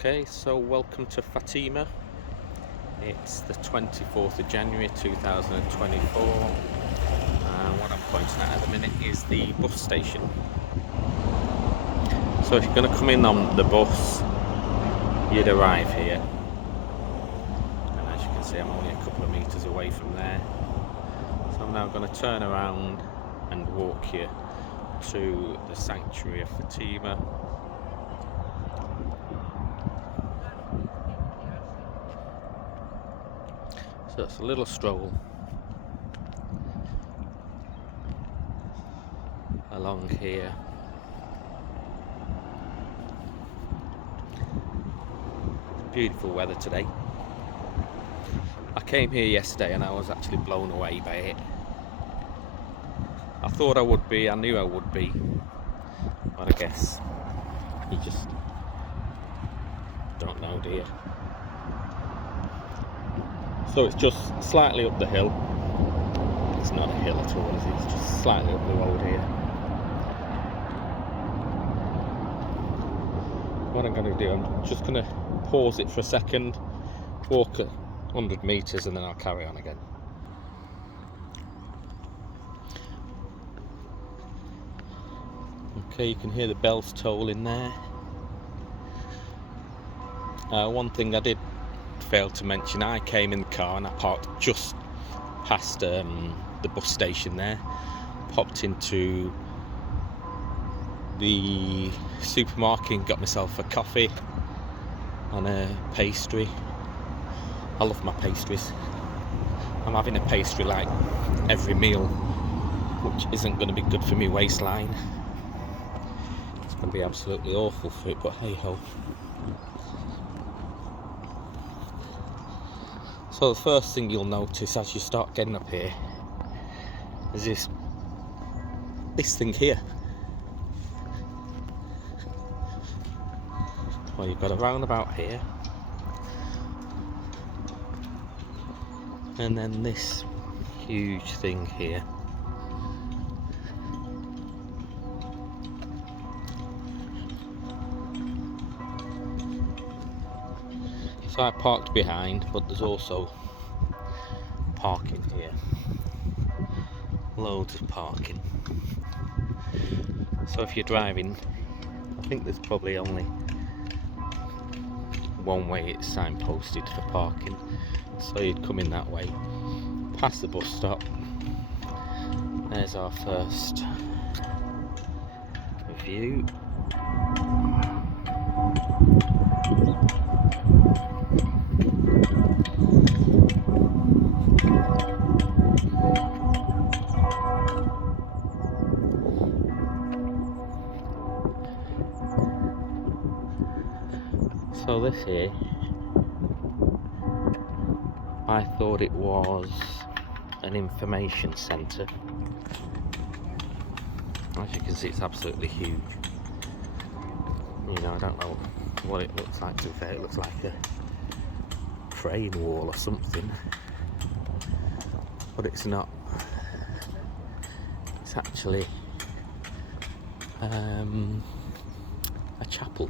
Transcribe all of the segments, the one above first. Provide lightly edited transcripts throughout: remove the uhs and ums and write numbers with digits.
Okay, so welcome to Fatima. It's the 24th of January 2024, and what I'm pointing at the minute is the bus station. So if you're going to come in on the bus, you'd arrive here, and as you can see I'm only a couple of metres away from there. So I'm now going to turn around and walk you to the sanctuary of Fatima. So it's a little stroll along here. Beautiful weather today. I came here yesterday and I was actually blown away by it. I thought I would be, I knew I would be, but I guess you just don't know, do you? So it's just slightly up the hill. It's not a hill at all, is it? It's just slightly up the road here. What I'm going to do, I'm just going to pause it for a second, walk 100 metres and then I'll carry on again. Okay, you can hear the bells tolling there. One thing I did fail to mention, I came in the car and I parked just past the bus station there, popped into the supermarket and got myself a coffee and a pastry. I love my pastries. I'm having a pastry like every meal, which isn't going to be good for me waistline. It's going to be absolutely awful for it, but hey ho. So the first thing you'll notice as you start getting up here is this thing here. Well, you've got a roundabout here, and then this huge thing here. So I parked behind, but there's also parking here. Loads of parking. So if you're driving, I think there's probably only one way it's signposted for parking. So you'd come in that way, past the bus stop. There's our first view. So this here, I thought it was an information centre. As you can see, it's absolutely huge. You know, I don't know what it looks like. To be fair, it looks like a train wall or something, but it's not. It's actually a chapel.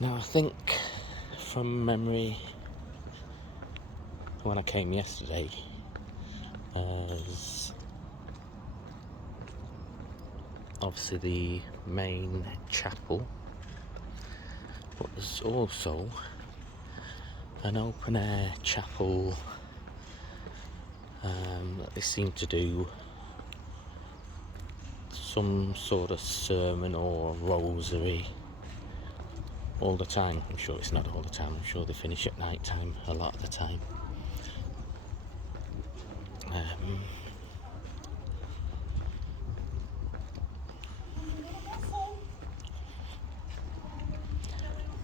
Now I think from memory, when I came yesterday, as obviously the main chapel, but there's also an open air chapel that they seem to do some sort of sermon or rosary all the time. I'm sure it's not all the time. I'm sure they finish at night time a lot of the time.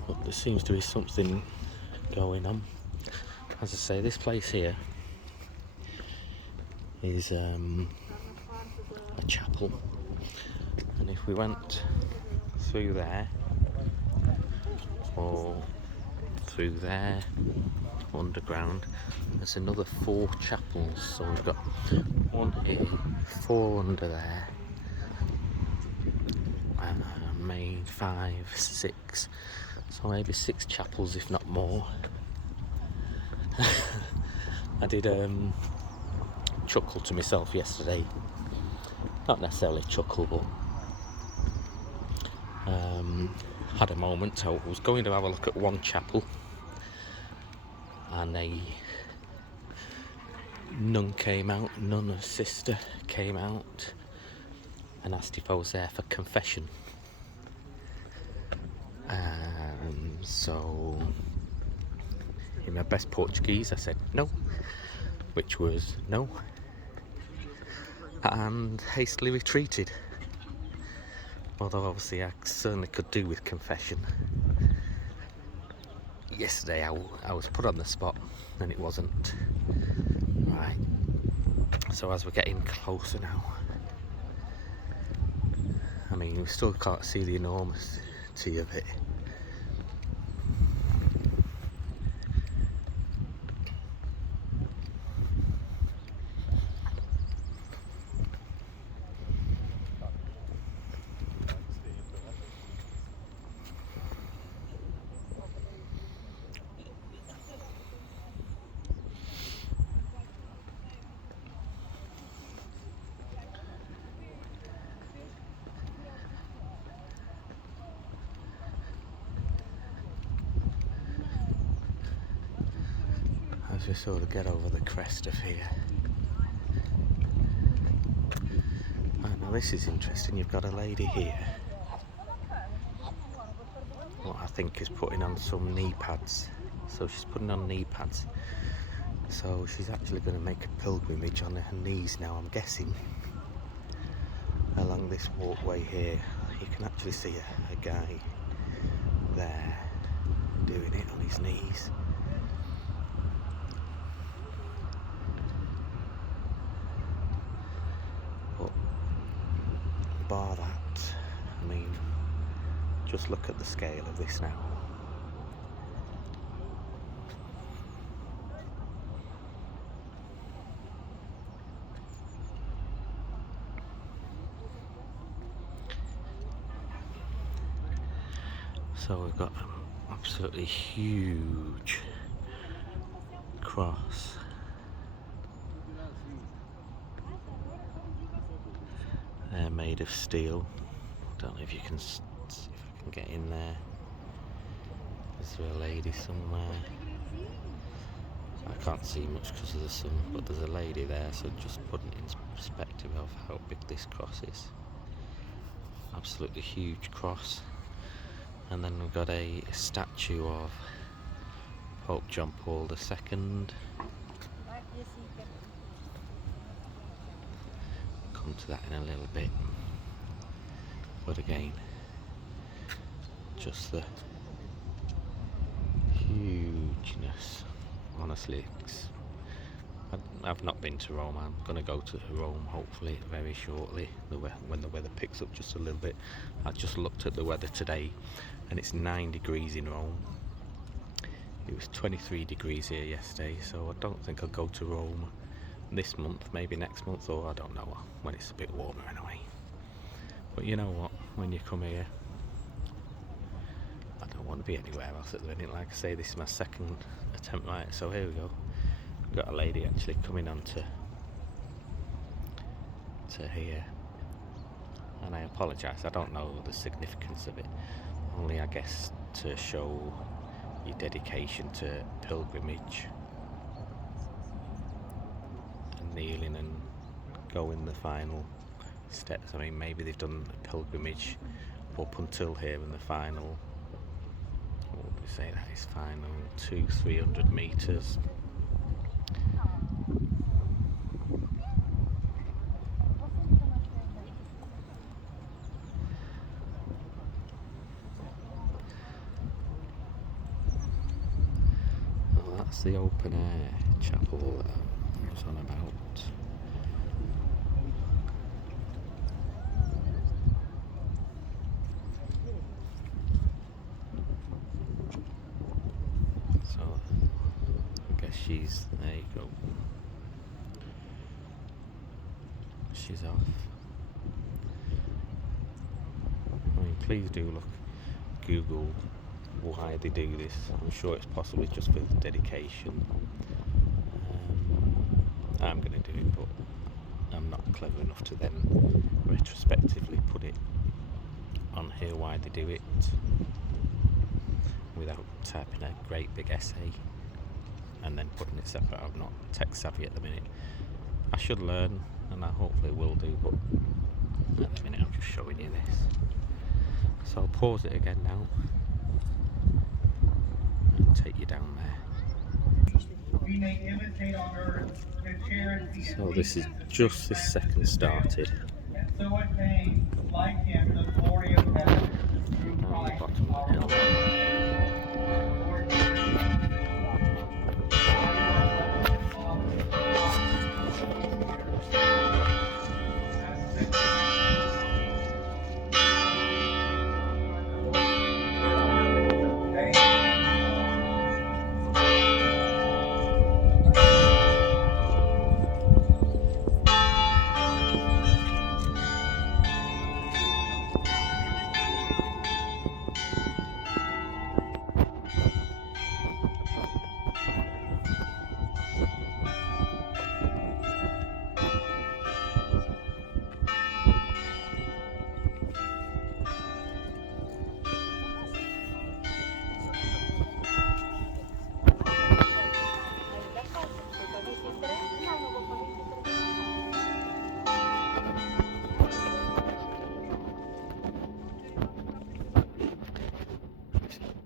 But there seems to be something going on. As I say, this place here is a chapel, and if we went through there or through there underground, there's another 4 chapels. So we've got 1 here, 4 under there, main 5, 6, so maybe 6 chapels if not more. I did chuckle to myself yesterday, not necessarily chuckle, but had a moment. I was going to have a look at one chapel, and a nun came out, a sister came out and asked if I was there for confession. So in my best Portuguese I said no, which was no, and hastily retreated. Although obviously I certainly could do with confession. Yesterday I was put on the spot and it wasn't right. So as we're getting closer now, I mean, we still can't see the enormity of it. As we sort of get over the crest of here. Right, now this is interesting. You've got a lady here, what I think is putting on some knee pads. So she's putting on knee pads. So she's actually going to make a pilgrimage on her knees now, I'm guessing. Along this walkway here, you can actually see a guy there doing it on his knees. But bar that, I mean, just look at the scale of this now. So we've got an absolutely huge cross. They're made of steel. Don't know if you can see if I can get in there. Is there a lady somewhere? I can't see much because of the sun, but there's a lady there, so just putting it in perspective of how big this cross is. Absolutely huge cross. And then we've got a statue of Pope John Paul II. Come to that in a little bit. But again, just the hugeness. Honestly, I've not been to Rome. I'm going to go to Rome hopefully very shortly when the weather picks up just a little bit. I just looked at the weather today and it's 9 degrees in Rome. It was 23 degrees here yesterday, so I don't think I'll go to Rome this month, maybe next month, or I don't know when it's a bit warmer anyway. But you know what, when you come here, I don't want to be anywhere else at the minute. Like I say, this is my second attempt. Right, so here we go. We've got a lady actually coming on to here, and I apologise, I don't know the significance of it, only I guess to show your dedication to pilgrimage and kneeling and going the final steps. I mean, maybe they've done a pilgrimage up until here, and the final say that is final 200-300 meters. Well, that's the open air chapel that I was on about. So I guess she's, there you go, she's off. I mean, please do look, Google why they do this. I'm sure it's possibly just for dedication. I'm going to do it, but I'm not clever enough to then retrospectively put it on here why they do it without typing a great big essay and then putting it separate. I'm not tech savvy at the minute. I should learn, and I hopefully will do, but at the minute I'm just showing you this. So I'll pause it again now and take you down there. So this is just this second started. So it may, like him, the glory of heaven through On the Christ bottom of the hill.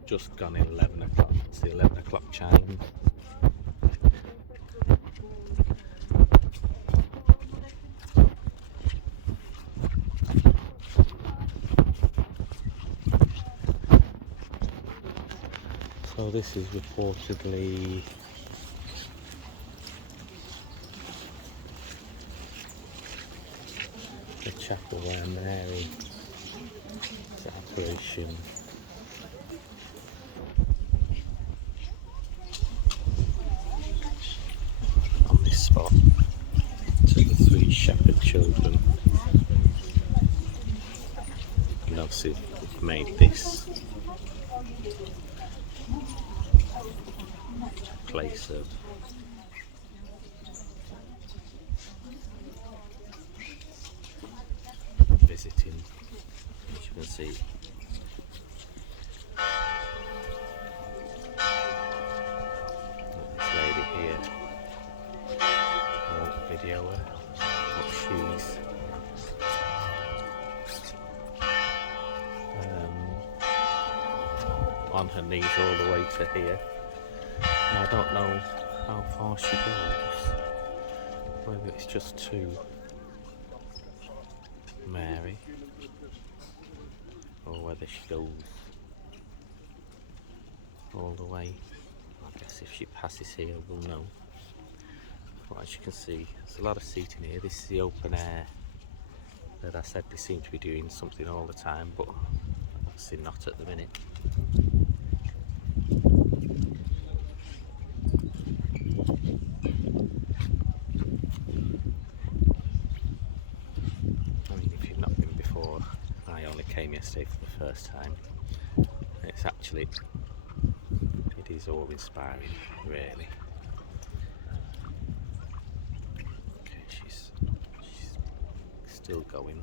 Just gone 11 o'clock. It's the 11 o'clock chime. So this is reportedly the chapel where Mary is at apparition. On this spot to the three shepherd children. And obviously we've made this place of visiting, as you can see. This lady here, video her, what she's on her knees all the way to here. I don't know how far she goes, whether it's just to Mary or whether she goes all the way. I guess if she passes here we'll know. But as you can see, there's a lot of seating here. This is the open air that I said they seem to be doing something all the time, but obviously not at the minute. Came yesterday for the first time. It's actually, it is awe-inspiring, really. Okay, she's still going,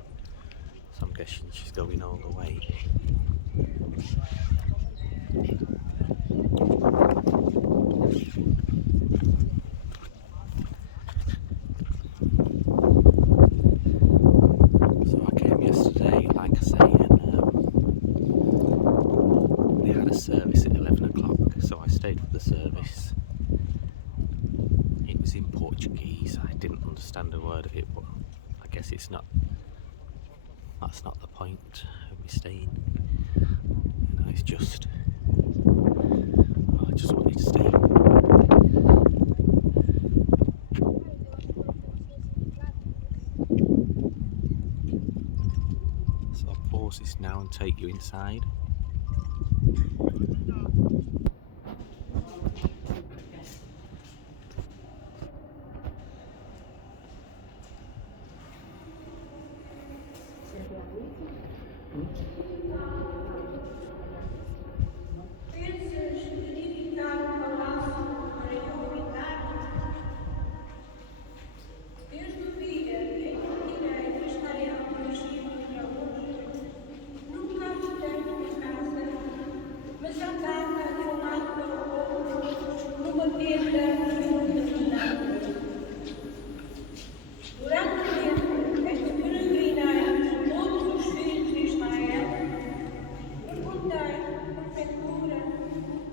so I'm guessing she's going all the way. So I came yesterday, like I say, and they had a service at 11 o'clock. the service. It was in Portuguese. I didn't understand a word of it, but I guess it's not. That's not the point of me staying. You know, it's just. I just wanted to stay. So I'll pause this now and take you inside. Pensas edificar um palácio para eu habitar? Desde o dia em que tirei de Israel do Egito para hoje, nunca habitei numa casa, mas andava de um lado para o outro numa tenda de muitas unidades. Durante o tempo em que peregrinei todos os filhos de Israel, perguntei, porventura,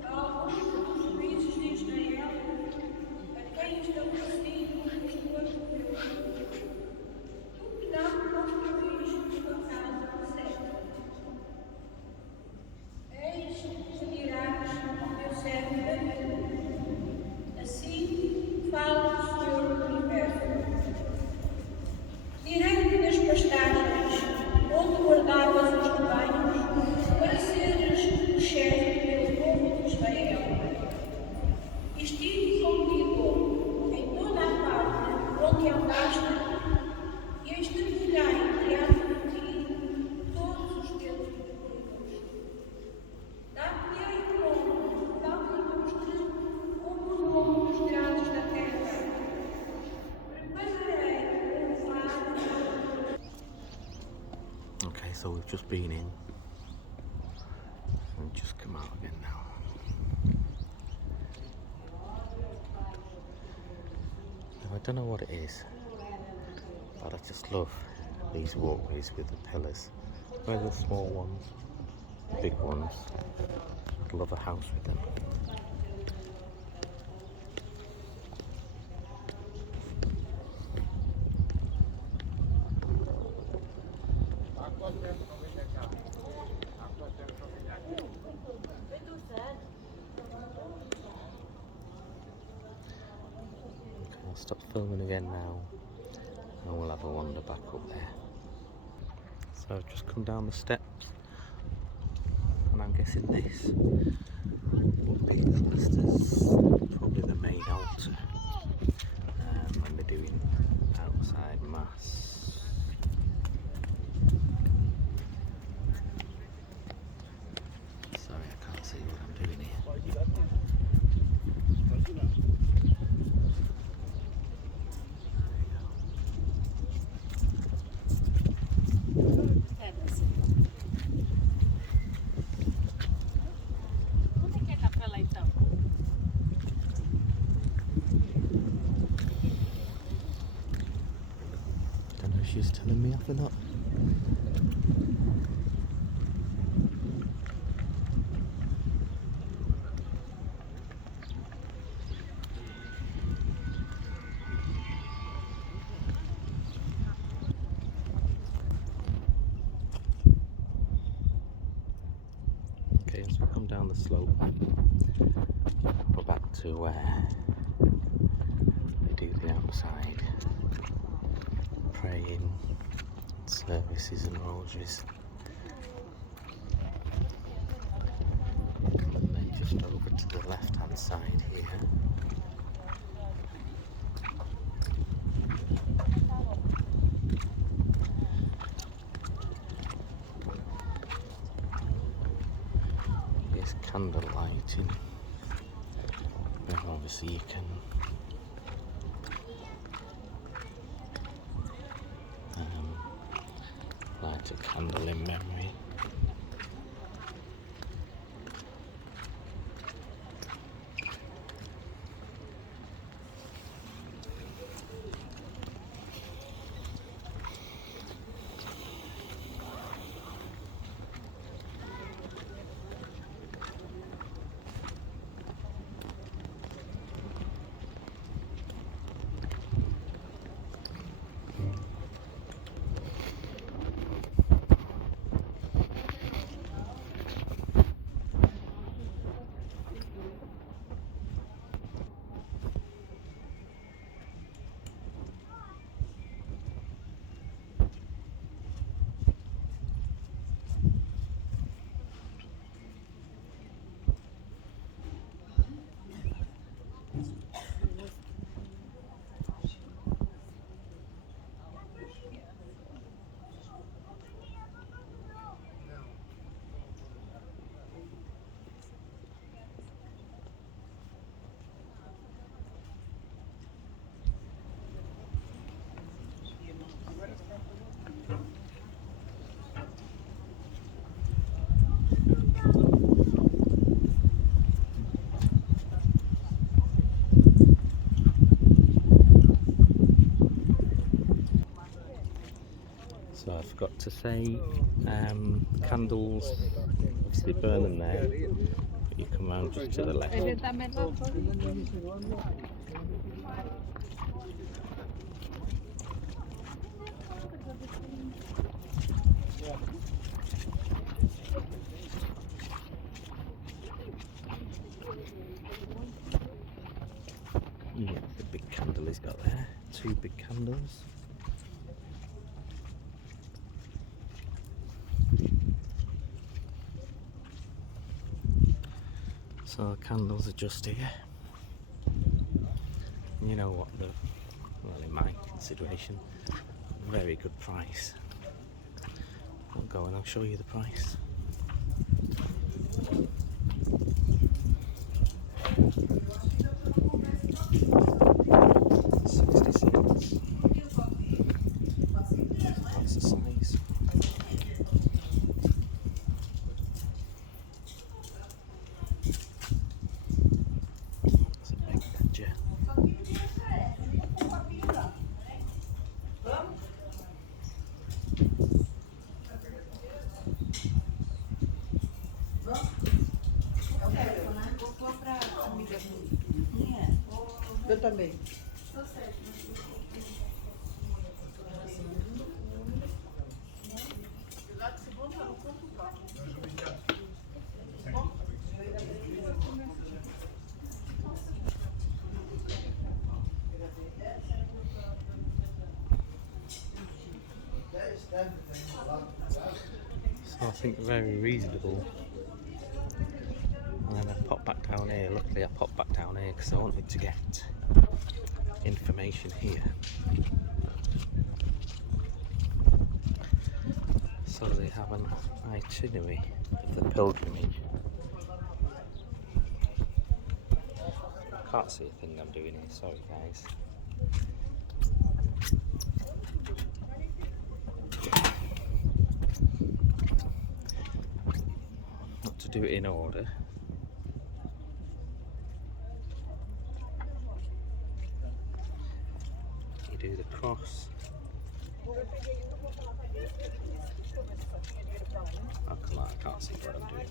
a alguns dos juízes de Israel, a quem estabeleci os teus governos, tu que não construíste uma casa certa. Eis que dirás ao meu servo Davi, assim fala o Senhor do Universo. Tirei-te das pastagens, onde guardavas os rebanhos, para seres o chefe do meu povo de Israel. Estive contigo em toda a parte onde andaste, e exterminei diante de ti todos os teus inimigos. Dar-te-ei um nome tão ilustre como o nome dos grandes da terra. Prepararei um faro. Okay, so we've just been in and just come out again now. Now I don't know what it is, but I just love these walkways with the pillars. Whether the small ones, big ones, I'd love a house with them. I'll stop filming again now and we'll have a wander back up there. So I've just come down the steps and I'm guessing this will be classed as probably the main altar when they're doing outside mass. Sorry, I can't see what I'm doing here. I don't know if she's telling me off or not. Okay, as we come down the slope, we're back to where they do the outside praying, services and rosaries. And then just over to the left hand side here. Here's candle lighting. Now obviously you can light a candle in memory. forgot to say, candles obviously burning there, but you come round just to the left. Yeah, the big candle he's got there, 2 big candles. So the candles are just here. You know what, well, in my consideration, very good price. I'll go and I'll show you the price. $0.60. What's the size? It's a big picture. Eu também. So I think very reasonable. And then I pop back down here. Luckily I popped back down here because I wanted to get information here. So they have an itinerary of the pilgrimage. I can't see a thing I'm doing here, sorry guys. Not to do it in order. You do the cross. Oh, come on, I can't see what I'm doing.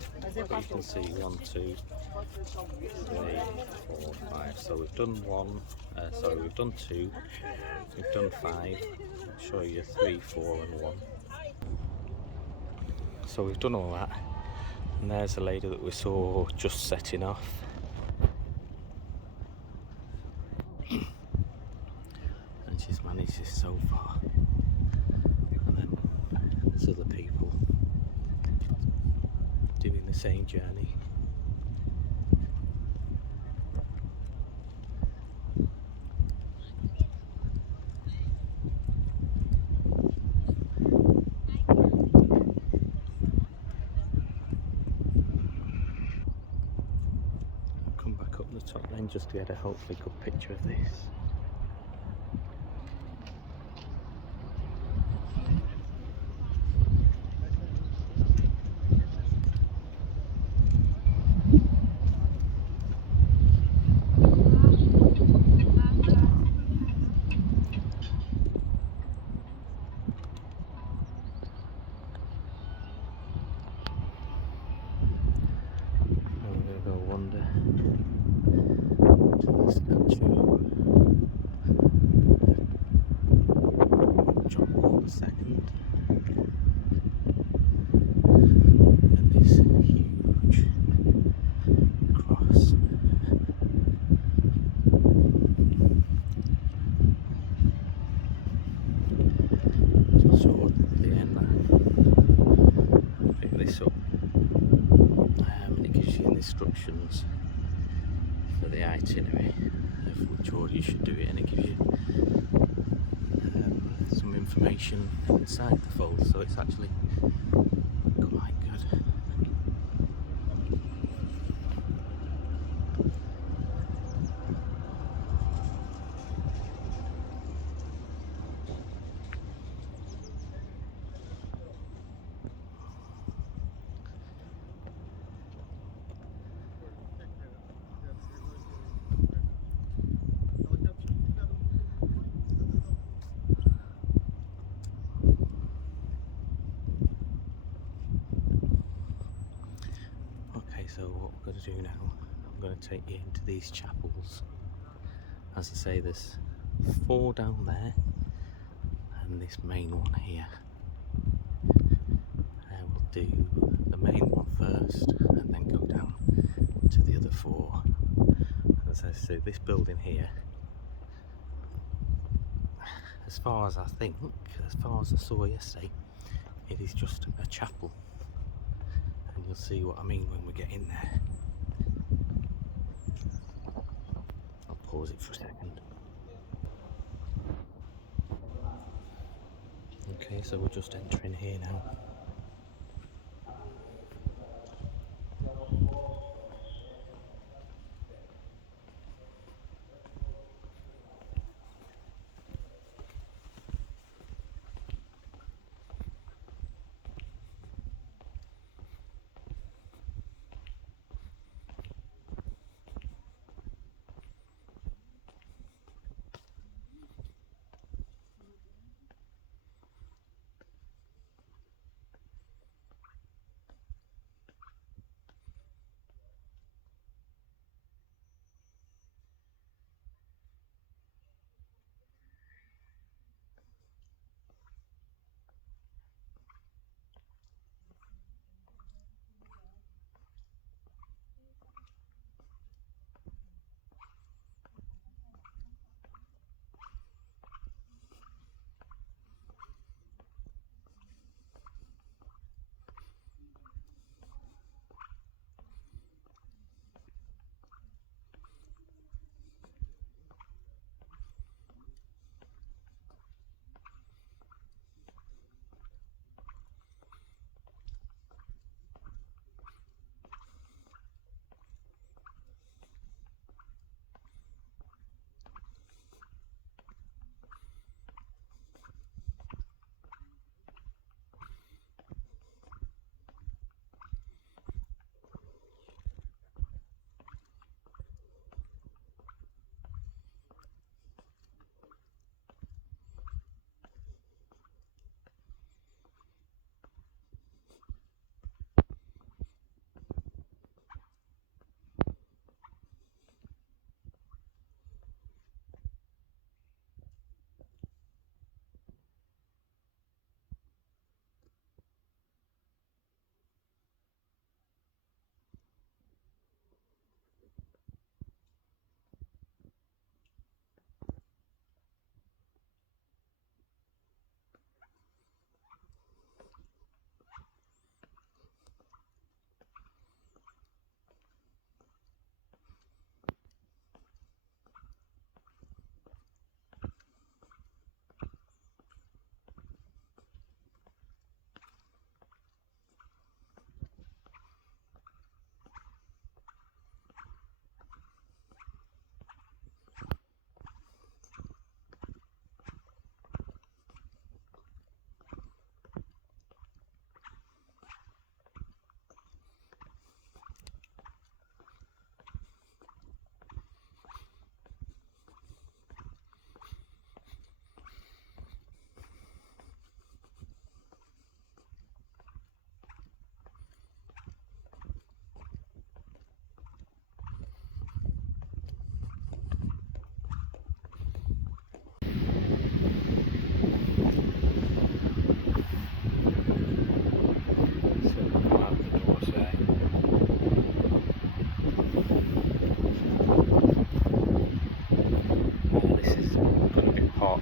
But you can see 1, 2, 3, 4, 5. So we've done 1, sorry, we've done 2, we've done 5. I'll show you 3, 4 and 1. So we've done all that. And there's a lady that we saw just setting off. And she's managed this so far. And then there's other people doing the same journey. I'll come back up the top then just to get a hopefully good picture of this. Instructions for the itinerary of which order you should do it, and it gives you some information inside the fold, so it's actually quite good. so what we're going to do now, I'm going to take you into these chapels. As I say, there's 4 down there and this main one here. We'll do the main one first and then go down to the other 4. As I say, this building here, as far as I saw yesterday, it is just a chapel, and you'll see what I mean when we get in there. I'll pause it for a second. Okay, so we're just entering here now.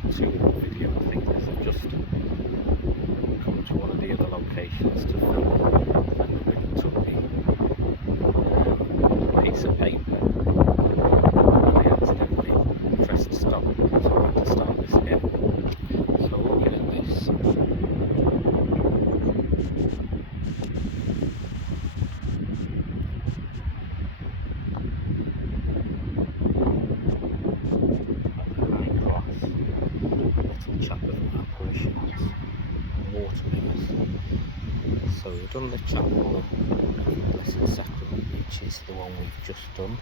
To the video, I think, as I've just come to one of the other locations to film, and it took me a piece of paper and I accidentally pressed stop, so I had to start this again. So looking at this, so we've done the chapel of Blessed Sacrament, which is the one we've just done.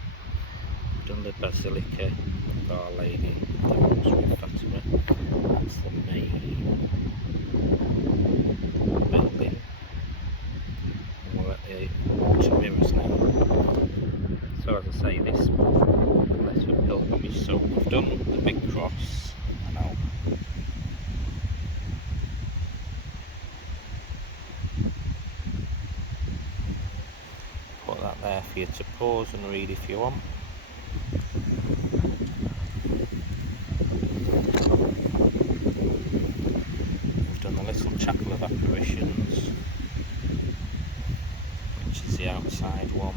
We've done the Basilica of Our Lady of the Rosary of Fatima. That's the main building. And we're at the water mirrors now. done the big cross, and I'll put that there for you to pause and read if you want. We've done the little chapel of apparitions, which is the outside one.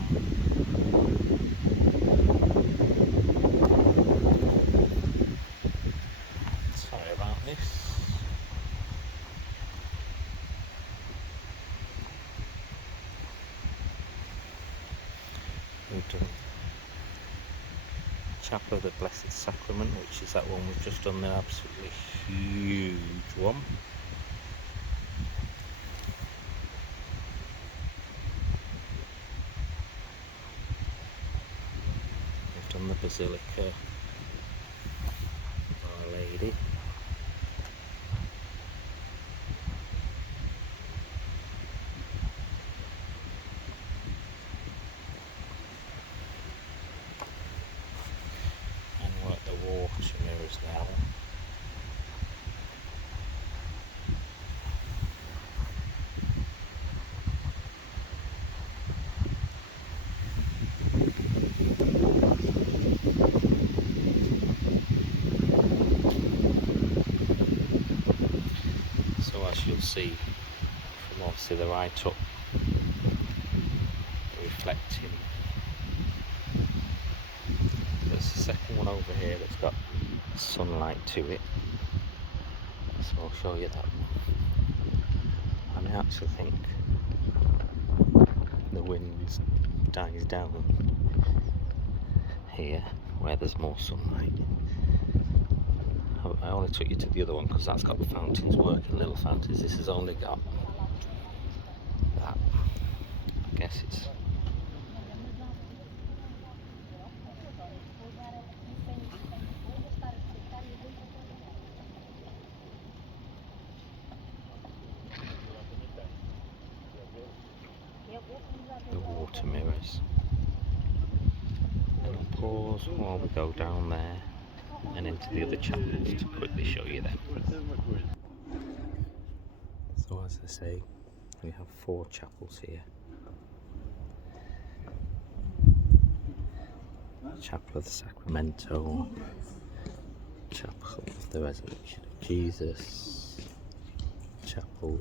Sorry about this. We've done Chapel of the Blessed Sacrament, which is that one we've just done, the absolutely huge one. We've done the Basilica of Our Lady. And we're at the water mirrors now. So as you'll see from obviously the right up, reflecting. There's a second one over here that's got sunlight to it, so I'll show you that one. And I actually think the wind dies down here where there's more sunlight. I only took you to the other one because that's got the fountains working, little fountains. This has only got that. I guess it's the water mirrors. And I'll pause while we go down there and into the other chapels to quickly show you them. So as I say, we have 4 chapels here. Chapel of the Sacramento, Chapel of the Resurrection of Jesus, Chapel,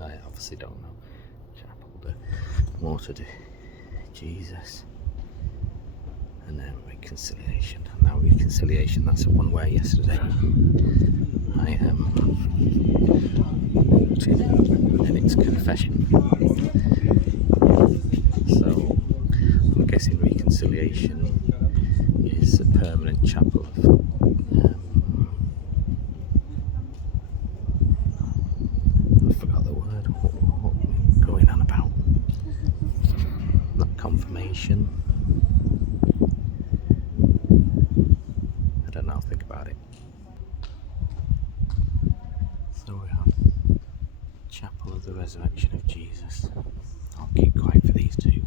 I obviously don't know, Chapel de Morte de Jesus, and then Reconciliation. And now Reconciliation, that's the one where yesterday I walked in and it's confession. So I'm guessing Reconciliation is a permanent chapel of I forgot the word. What am I going on about? Not confirmation. I don't know, think about it. So we have Chapel of the Resurrection of Jesus. I'll keep quiet for these two.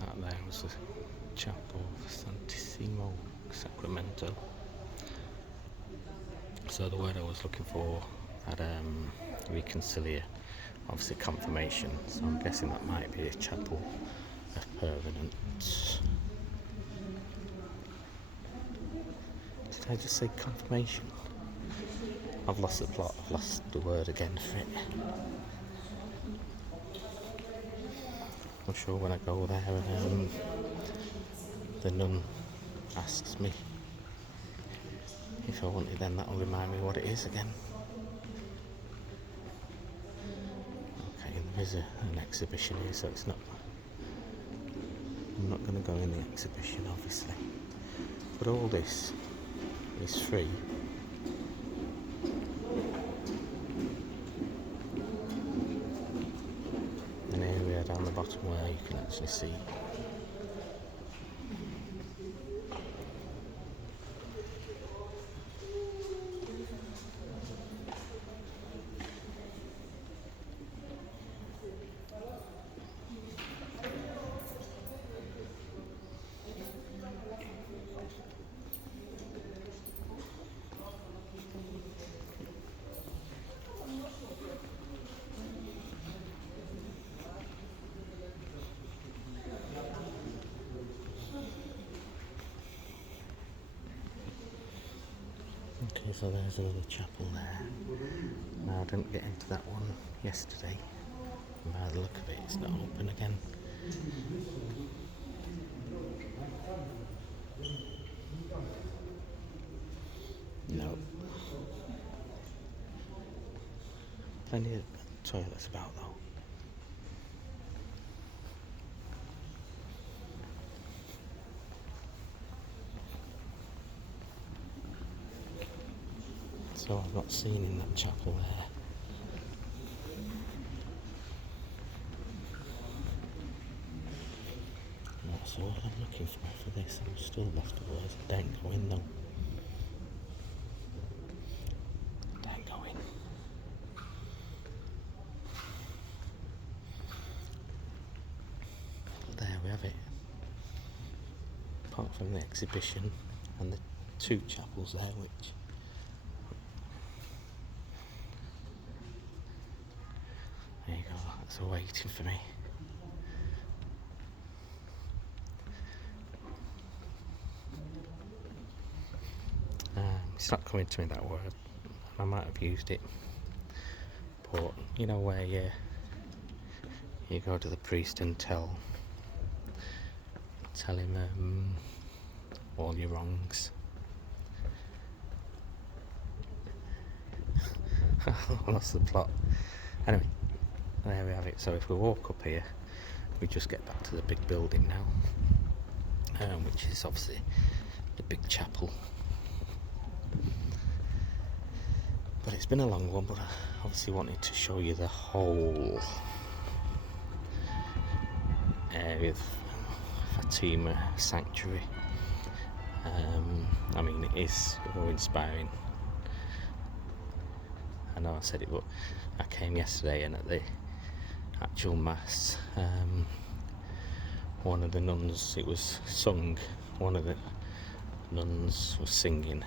That there was the Chapel of Santissimo Sacramento. So the word I was looking for had reconcilia, obviously confirmation. So I'm guessing that might be a chapel of permanent. Did I just say confirmation? I've lost the plot. I've lost the word again for it. I'm sure when I go there and the nun asks me if I want it, then that'll remind me what it is again. Okay, there is an exhibition here, so it's not. I'm not going to go in the exhibition, obviously. But all this is free. An area down the bottom where you can actually see. Okay, so there's a little chapel there. Now I didn't get into that one yesterday. By the look of it, it's not open again. No. Plenty of toilets about though. So I've not seen in that chapel there. That's all I'm looking for this. I'm still lost for words. Don't go in though. Don't go in. But there we have it. Apart from the exhibition and the two chapels there, which there you go, that's all waiting for me. It's not coming to me, that word. I might have used it, but you know where you go to the priest and tell him all your wrongs. I lost the plot. Anyway, there we have it. So if we walk up here, we just get back to the big building now, which is obviously the big chapel. But it's been a long one, but I obviously wanted to show you the whole area of Fatima Sanctuary. I mean, it is awe-inspiring. I know I said it, but I came yesterday, and at the actual mass, one of the nuns, it was sung, one of the nuns were singing,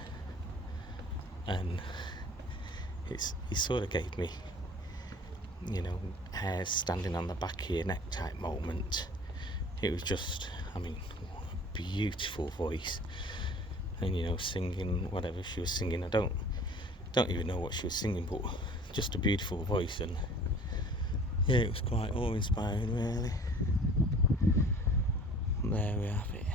and it sort of gave me, you know, hairs standing on the back of your neck type moment. It was just, I mean, a beautiful voice, and you know, singing whatever she was singing. I don't even know what she was singing, but just a beautiful voice, and yeah, it was quite awe-inspiring, really. There we have it.